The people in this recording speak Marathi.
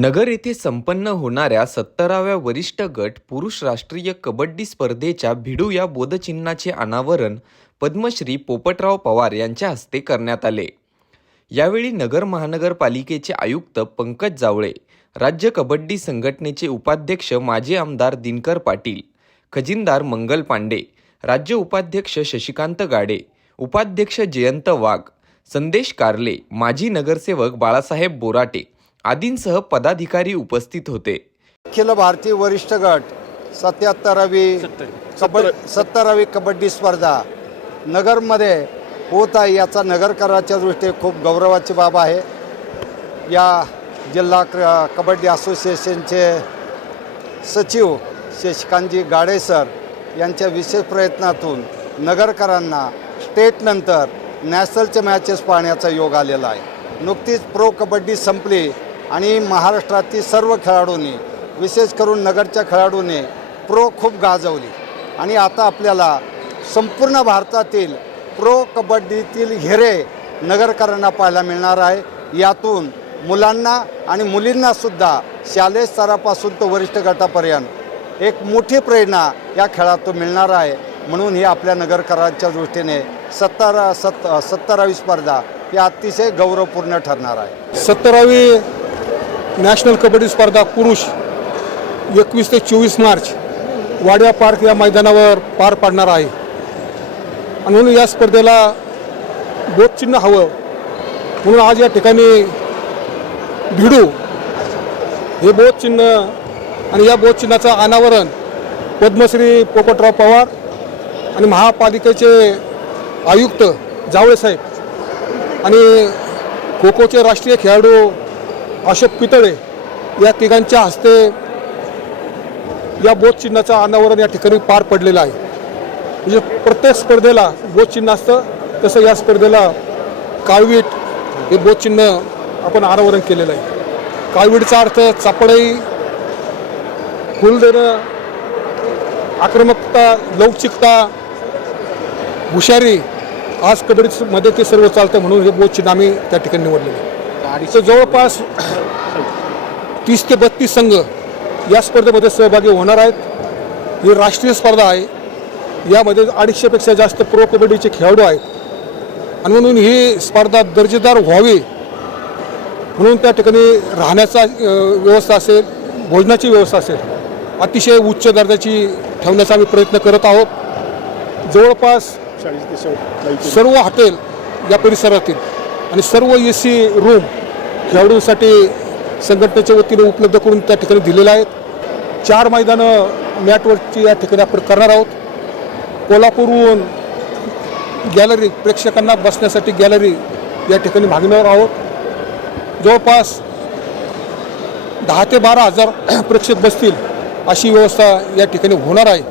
नगर येथे संपन्न होणाऱ्या सत्तराव्या वरिष्ठ गट पुरुष राष्ट्रीय कबड्डी स्पर्धेच्या भिडू या बोधचिन्हाचे अनावरण पद्मश्री पोपटराव पवार यांच्या हस्ते करण्यात आले. यावेळी नगर महानगरपालिकेचे आयुक्त पंकज जावळे राज्य कबड्डी संघटनेचे उपाध्यक्ष माजी आमदार दिनकर पाटील खजिनदार मंगल पांडे राज्य उपाध्यक्ष शशिकांत गाडे उपाध्यक्ष जयंत वाघ संदेश कारले माजी नगरसेवक बाळासाहेब बोराटे आदींसह पदाधिकारी उपस्थित होते. अखिल भारतीय वरिष्ठ गट सत्याहत्तरावी कबड्डी सत्तरावी कबड्डी स्पर्धा नगरमध्ये होत आहे. याचा नगरकराच्या दृष्टीने खूप गौरवाची बाब आहे. या जिल्हा क कबड्डी असोसिएशनचे सचिव शशिकांतजी गाडे सर यांच्या विशेष प्रयत्नातून नगरकरांना स्टेटनंतर नॅशनलच्या मॅचेस पाहण्याचा योग आलेला आहे. नुकतीच प्रो कबड्डी संपली. आणि महाराष्ट्रातील सर्व खेळाडूंनी विशेष करून नगरच्या खेळाडूंनी प्रो खूप गाजवली. आणि आता आपल्याला संपूर्ण भारतातील प्रो कबड्डीतील हिरे नगरकरांना पाहायला मिळणार आहे. यातून मुलांना आणि मुलींनासुद्धा शालेय स्तरापासून तो वरिष्ठ गटापर्यंत एक मोठी प्रेरणा या खेळातून मिळणार आहे. म्हणून ही आपल्या नगरकरांच्या दृष्टीने सत्तरा सत् सत्तरावी स्पर्धा ही अतिशय गौरवपूर्ण ठरणार आहे. सत्तरावी नॅशनल कबड्डी स्पर्धा पुरुष एकवीस ते चोवीस मार्च वाड्या पार्क या मैदानावर पार पाडणार आहे. आणि म्हणून या स्पर्धेला बोधचिन्ह हवं. म्हणून आज या ठिकाणी भिडू हे बोधचिन्ह आणि या बोधचिन्हाचं अनावरण पद्मश्री पोपटराव पवार आणि महापालिकेचे आयुक्त जावळे साहेब आणि खो खोचे राष्ट्रीय खेळाडू अशोक पितळे या तिघांच्या हस्ते या बोधचिन्हाचं अनावरण या ठिकाणी पार पडलेलं आहे. म्हणजे प्रत्येक स्पर्धेला बोधचिन्ह असतं तसं या स्पर्धेला काळवीट हे बोधचिन्ह आपण अनावरण केलेलं आहे. काळवीटचा अर्थ चापडई फुल देणं आक्रमकता लवचिकता हुशारी आज कबड्डीमध्ये ते सर्व चालतं म्हणून हे बोधचिन्ह आम्ही त्या ठिकाणी निवडलेलं आहे. तर जवळपास तीस ते बत्तीस संघ या स्पर्धेमध्ये सहभागी होणार आहेत. ही राष्ट्रीय स्पर्धा आहे. यामध्ये अडीचशेपेक्षा जास्त प्रो कबड्डीचे खेळाडू आहेत. आणि म्हणून ही स्पर्धा दर्जेदार व्हावी म्हणून त्या ठिकाणी राहण्याचा व्यवस्था असेल भोजनाची व्यवस्था असेल अतिशय उच्च दर्जाची ठेवण्याचा आम्ही प्रयत्न करत आहोत. जवळपास सर्व हॉटेल या परिसरातील आणि सर्व ए सी रूम खेळाडूंसाठी संघटनेच्या वतीने उपलब्ध करून त्या ठिकाणी दिलेल्या आहेत. चार मैदानं मॅटवरची या ठिकाणी आपण करणार आहोत. कोल्हापूरहून गॅलरी प्रेक्षकांना बसण्यासाठी गॅलरी या ठिकाणी मागणार आहोत. जवळपास दहा ते बारा हजार प्रेक्षक बसतील अशी व्यवस्था या ठिकाणी होणार आहे.